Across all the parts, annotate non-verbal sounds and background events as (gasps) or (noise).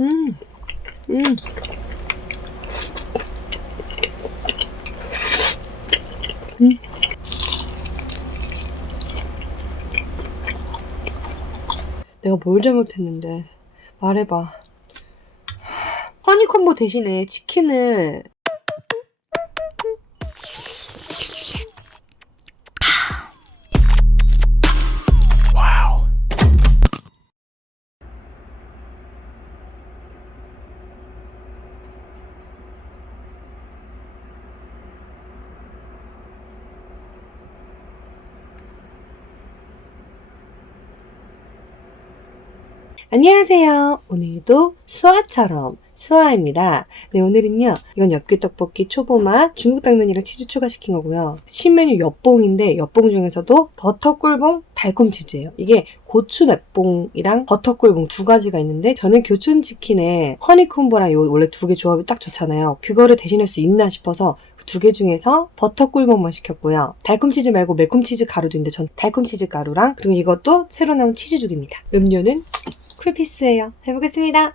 음. 내가 뭘 잘못했는데 말해봐. 허니콤보 대신에 치킨을 안녕하세요. 오늘도 수아처럼 수아입니다. 네, 오늘은요. 이건 엽기 떡볶이 초보맛 중국 당면이랑 치즈 추가시킨 거고요. 신메뉴 엽봉인데 엽봉 중에서도 버터 꿀봉 달콤 치즈예요. 이게 고추 맵봉이랑 버터 꿀봉 두 가지가 있는데 저는 교촌 치킨에 허니콤보랑 요 원래 두 개 조합이 딱 좋잖아요. 그거를 대신할 수 있나 싶어서 그두개 중에서 버터 꿀봉만 시켰고요. 달콤 치즈 말고 매콤 치즈 가루도 있는데 전 달콤 치즈 가루랑 그리고 이것도 새로 나온 치즈죽입니다. 음료는 쿨피스예요. 해보겠습니다.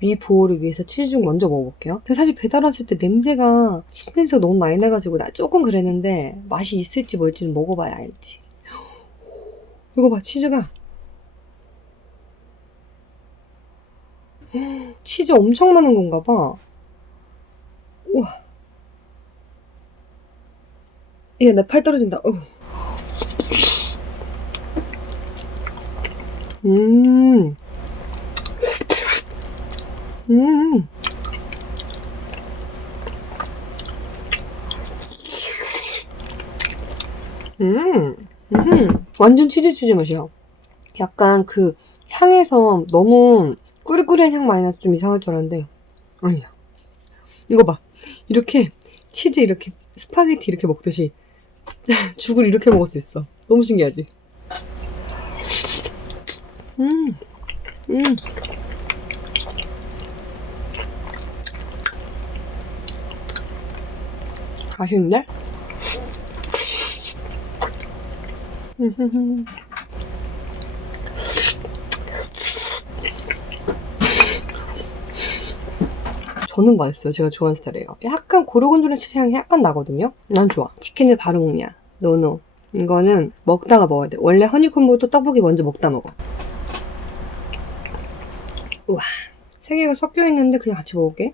위 보호를 위해서 치즈죽 먼저 먹어볼게요. 근데 사실 배달 왔을 때 냄새가 치즈 냄새가 너무 많이 나가지고 나 조금 그랬는데 맛이 있을지 뭘지는 먹어봐야 알지. (gasps) 이거 봐 치즈가 (gasps) 치즈 엄청 많은 건가 봐. 우와. 야, 나팔 떨어진다. 어. 음. 음. 음. 음. 완전 치즈 치즈 맛이야. 약간 그 향에서 너무 꾸리꾸리한 향 많이 나서 좀 이상할 줄 알았는데 아니야. 이거 봐. 이렇게 치즈 이렇게 스파게티 이렇게 먹듯이 (laughs) 죽을 이렇게 먹을 수 있어. 너무 신기하지? 음, 음. 맛있는데? (laughs) 저는 맛있어요. 제가 좋아하는 스타일이에요. 약간 고르곤졸라 치즈 향이 약간 나거든요. 난 좋아. 치킨을 바로 먹냐? 노노. 이거는 먹다가 먹어야 돼. 원래 허니콤보도 떡볶이 먼저 먹다 먹어. 우와. 세 개가 섞여 있는데 그냥 같이 먹을게.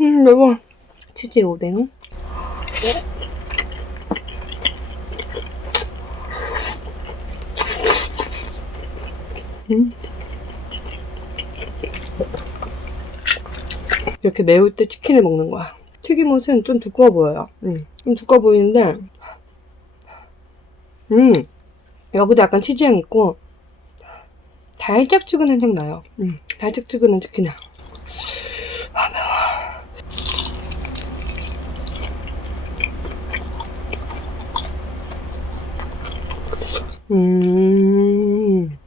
음, 매워. 치즈 오뎅. 음. 이렇게 매울 때 치킨을 먹는 거야. 튀김옷은 좀 두꺼워 보여요. 음, 좀 두꺼워 보이는데, 음, 여기도 약간 치즈 향 있고, 달짝지근한 향 나요. 음, 달짝지근한 치킨 향. 음.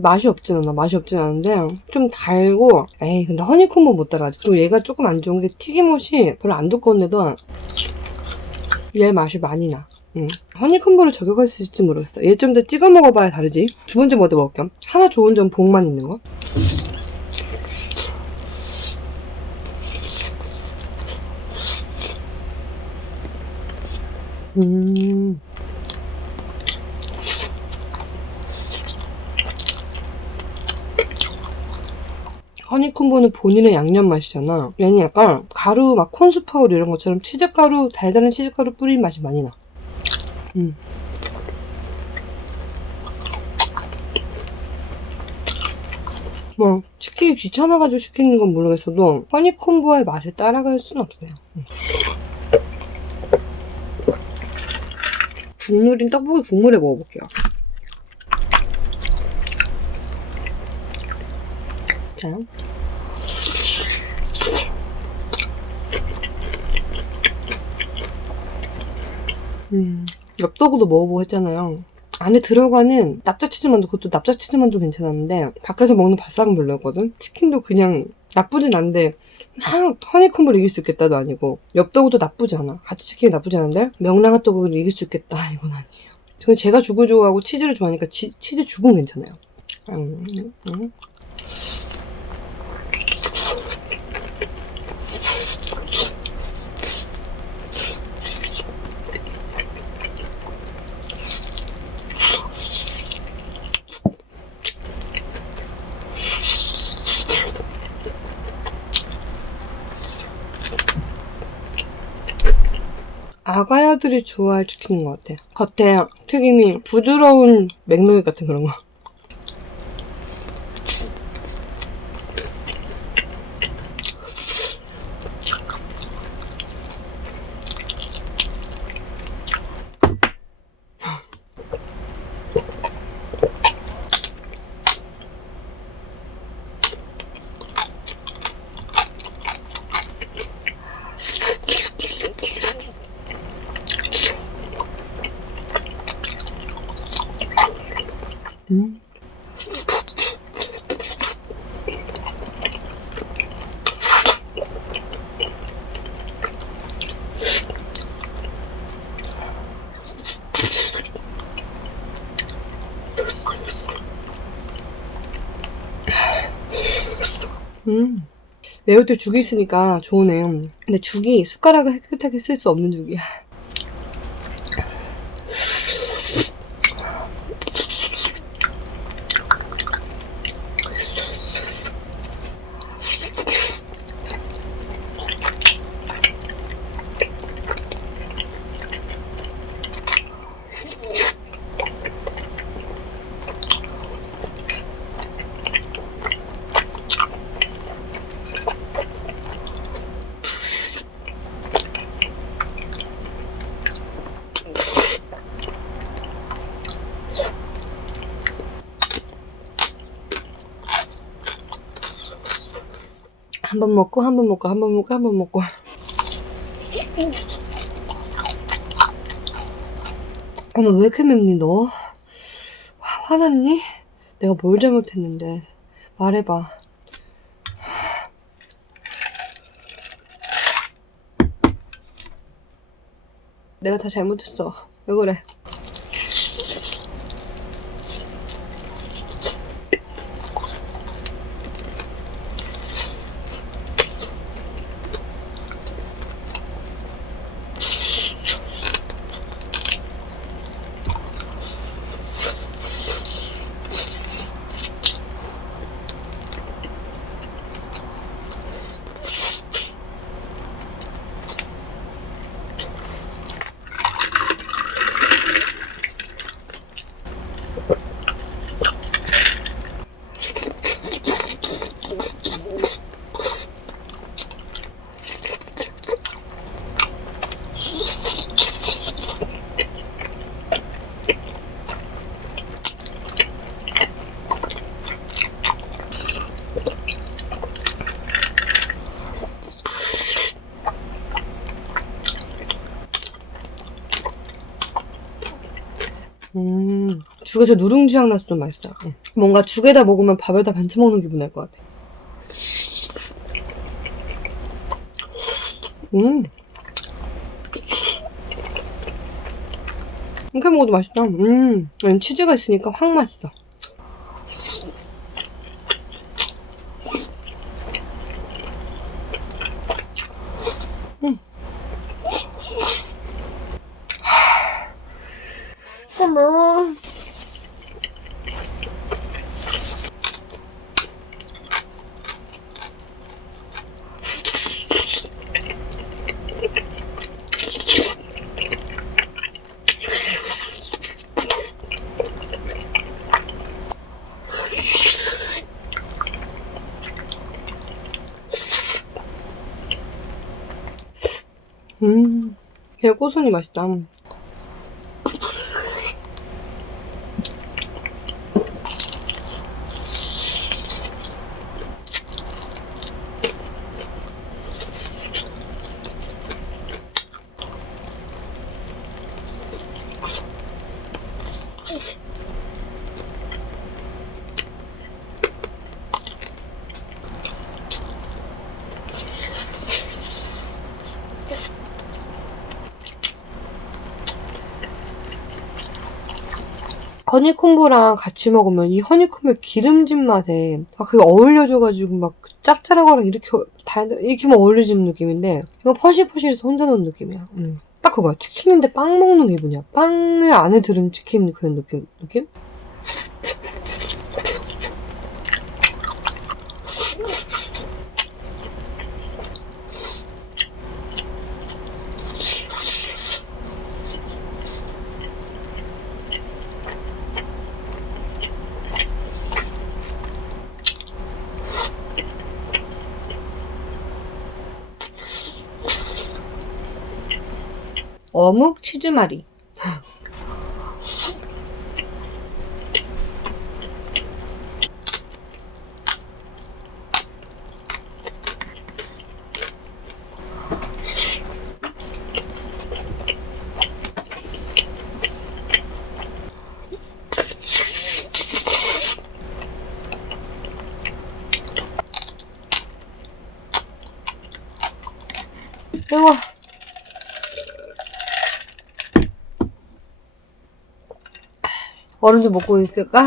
맛이 없진 않아. 맛이 없진 않은데 좀 달고 에이 근데 허니콤보 못 따라가지. 그리고 얘가 조금 안 좋은 게 튀김옷이 별로 안 두꺼운데도 얘 맛이 많이 나. 음. 허니콤보를 저격할 수 있을지 모르겠어. 얘 좀 더 찍어 먹어봐야 다르지. 두 번째 뭐도 먹을게요. 하나 좋은 점 복만 있는 거. 음. 허니콤보는 본인의 양념 맛이잖아. 얘는 약간 가루, 막 콘스파우더 이런 것처럼 치즈가루, 달달한 치즈가루 뿌린 맛이 많이 나. 음. 뭐, 시키기 귀찮아가지고 시키는 건 모르겠어도, 허니콤보의 맛을 따라갈 수는 없어요. 음. 국물인 떡볶이 국물에 먹어볼게요. 자. 음, 엽떡도 먹어보고 했잖아요. 안에 들어가는 납작 치즈만두, 그것도 납작 치즈만두 괜찮았는데, 밖에서 먹는 바싹은 별로였거든? 치킨도 그냥 나쁘진 않은데 막 허니콤보를 이길 수 있겠다도 아니고 엽떡도 나쁘지 않아. 같이 치킨이 나쁘지 않은데 명랑핫도그를 이길 수 있겠다 (laughs) 이건 아니에요. 저는 제가 죽을 좋아하고 치즈를 좋아하니까 치, 즈 죽은 괜찮아요. 음, 음. 아가야들이 좋아할 치킨인 것 같아. 겉에 튀김이 부드러운 맥노이 같은 그런 거. 음. 음. 매울 때 죽이 있으니까 좋으네. 근데 죽이 숟가락을 깨끗하게 쓸 수 없는 죽이야. 한 번 먹고 한 번 먹고 한 번 먹고 한 번 먹고. 오늘 왜 이렇게 맵니 너? 화, 화났니? 내가 뭘 잘못했는데. 말해봐. 내가 다 잘못했어. 왜 그래 음, 죽에서 누룽지 향 나서 좀 맛있어요. 응. 뭔가 죽에다 먹으면 밥에다 반쳐 먹는 기분 날 것 같아. 음. 이렇게 먹어도 맛있다. 음. 치즈가 있으니까 확 맛있어. 어머. 음, 개고순이 맛있다. 허니콤보랑 같이 먹으면 이 허니콤보의 기름진 맛에 아, 그게 어울려져가지고 막 짭짤하거랑 이렇게 달 이렇게만 어울려지는 느낌인데 이거 퍼실퍼실해서 혼자 넣은 느낌이야. 음. 딱 그거야. 치킨인데 빵 먹는 기분이야. 빵을 안에 들은 치킨 그런 느낌 느낌? 어묵 치즈말이. 매워. 얼음 좀 먹고 있을까?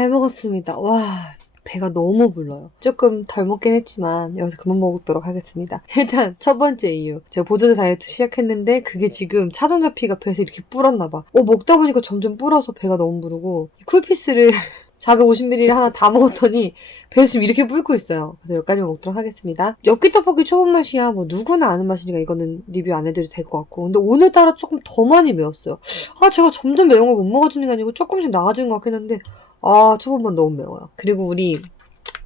잘 먹었습니다. 와, 배가 너무 불러요. 조금 덜 먹긴 했지만 여기서 그만 먹도록 하겠습니다. (laughs) 일단 첫 번째 이유. 제가 보조제 다이어트 시작했는데 그게 지금 차정자 피가 배에서 이렇게 불었나 봐. 어, 먹다 보니까 점점 불어서 배가 너무 부르고 이 쿨피스를 (laughs) 450ml 하나 다 먹었더니 배에서 지금 이렇게 불고 있어요. 그래서 여기까지 먹도록 하겠습니다. 엽기 떡볶이 초본 맛이야. 뭐 누구나 아는 맛이니까 이거는 리뷰 안 해드려도 될 것 같고. 근데 오늘따라 조금 더 많이 매웠어요. 아, 제가 점점 매운 걸 못 먹어주는 게 아니고 조금씩 나아지는 것 같긴 한데 아, 초반만 너무 매워요. 그리고 우리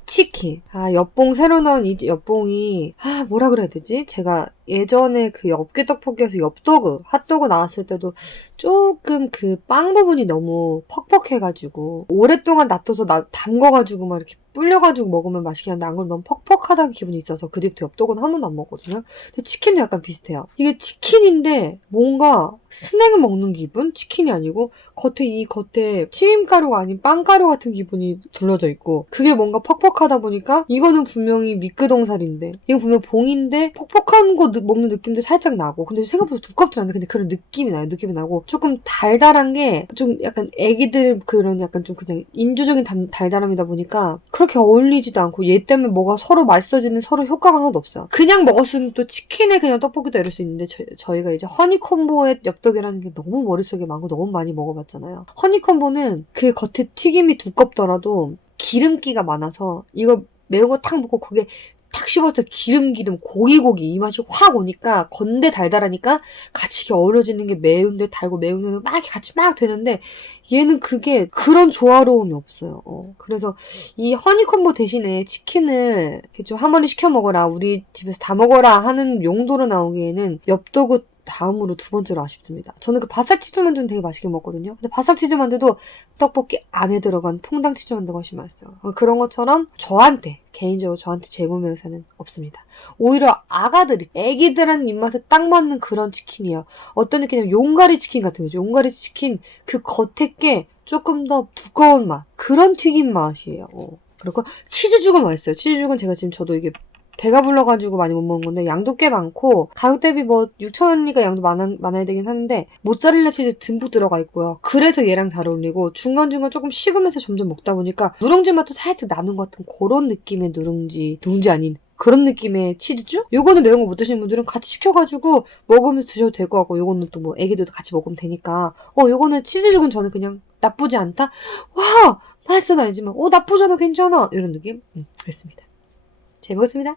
치킨. 아, 엽봉 새로 나온 이 엽봉이 아, 뭐라 그래야 되지? 제가 예전에 그 엽기 떡볶이에서 엽도그, 핫도그 나왔을 때도 조금 그 빵 부분이 너무 퍽퍽해가지고 오랫동안 놔둬서 나, 담궈가지고 막 이렇게 불려가지고 먹으면 맛있긴 한데 안 그러면 너무 퍽퍽하다는 기분이 있어서 그 뒤부터 엽떡은 한 번도 안 먹거든요. 근데 치킨도 약간 비슷해요. 이게 치킨인데 뭔가 스낵을 먹는 기분? 치킨이 아니고 겉에 이 겉에 튀김가루가 아닌 빵가루 같은 기분이 둘러져 있고 그게 뭔가 퍽퍽하다 보니까 이거는 분명히 미끄덩살인데 이건 분명 봉인데 퍽퍽한 거 느- 먹는 느낌도 살짝 나고 근데 생각보다 두껍지 않은데 근데 그런 느낌이 나요. 느낌이 나고 조금 달달한 게 좀 약간 애기들 그런 약간 좀 그냥 인조적인 달- 달달함이다 보니까 그렇게 어울리지도 않고 얘 때문에 뭐가 서로 맛있어지는 서로 효과가 하나도 없어요. 그냥 먹었으면 또 치킨에 그냥 떡볶이도 이럴 수 있는데 저, 희가 이제 허니콤보의 엽떡이라는 게 너무 머릿속에 많고 너무 많이 먹어봤잖아요. 허니콤보는 그 겉에 튀김이 두껍더라도 기름기가 많아서 이거 매운 거탁 먹고 그게 탁 씹어서 기름 기름 고기 고기 이 맛이 확 오니까 건데 달달하니까 같이 이렇게 어우러지는 게 매운데 달고 매운데 막 이렇게 같이 막 되는데 얘는 그게 그런 조화로움이 없어요. 어, 그래서 이 허니콤보 대신에 치킨을 이렇게 좀한 마리 시켜 먹어라 우리 집에서 다 먹어라 하는 용도로 나오기에는 엽떡을 다음으로 두 번째로 아쉽습니다. 저는 그 바삭 치즈 만두는 되게 맛있게 먹거든요. 근데 바삭 치즈 만두도 떡볶이 안에 들어간 퐁당 치즈 만두가 훨씬 맛있어요. 그런 것처럼 저한테 개인적으로 저한테 재구매사는 없습니다. 오히려 아가들이 애기들한 입맛에 딱 맞는 그런 치킨이에요. 어떤 느낌이냐면 용가리 치킨 같은 거죠. 용가리 치킨 그 겉에 게 조금 더 두꺼운 맛 그런 튀김 맛이에요. 어. 그리고 치즈죽은 맛있어요. 치즈죽은 제가 지금 저도 이게 배가 불러가지고 많이 못 먹는 건데 양도 꽤 많고 가격 대비 뭐 6천 원이니까 양도 많아, 많아야 되긴 하는데 모짜렐라 치즈 듬뿍 들어가 있고요. 그래서 얘랑 잘 어울리고 중간중간 조금 식으면서 점점 먹다 보니까 누룽지 맛도 살짝 나는 것 같은 그런 느낌의 누룽지 누룽지 아닌 그런 느낌의 치즈죽? 요거는 매운 거 못 드시는 분들은 같이 시켜가지고 먹으면서 드셔도 될 것 같고 요거는 또 뭐 애기들도 같이 먹으면 되니까 어 요거는 치즈죽은 저는 그냥 나쁘지 않다? 와 맛있어 아니지만 어 나쁘잖아 괜찮아 이런 느낌? 음, 그랬습니다. 잘 먹었습니다.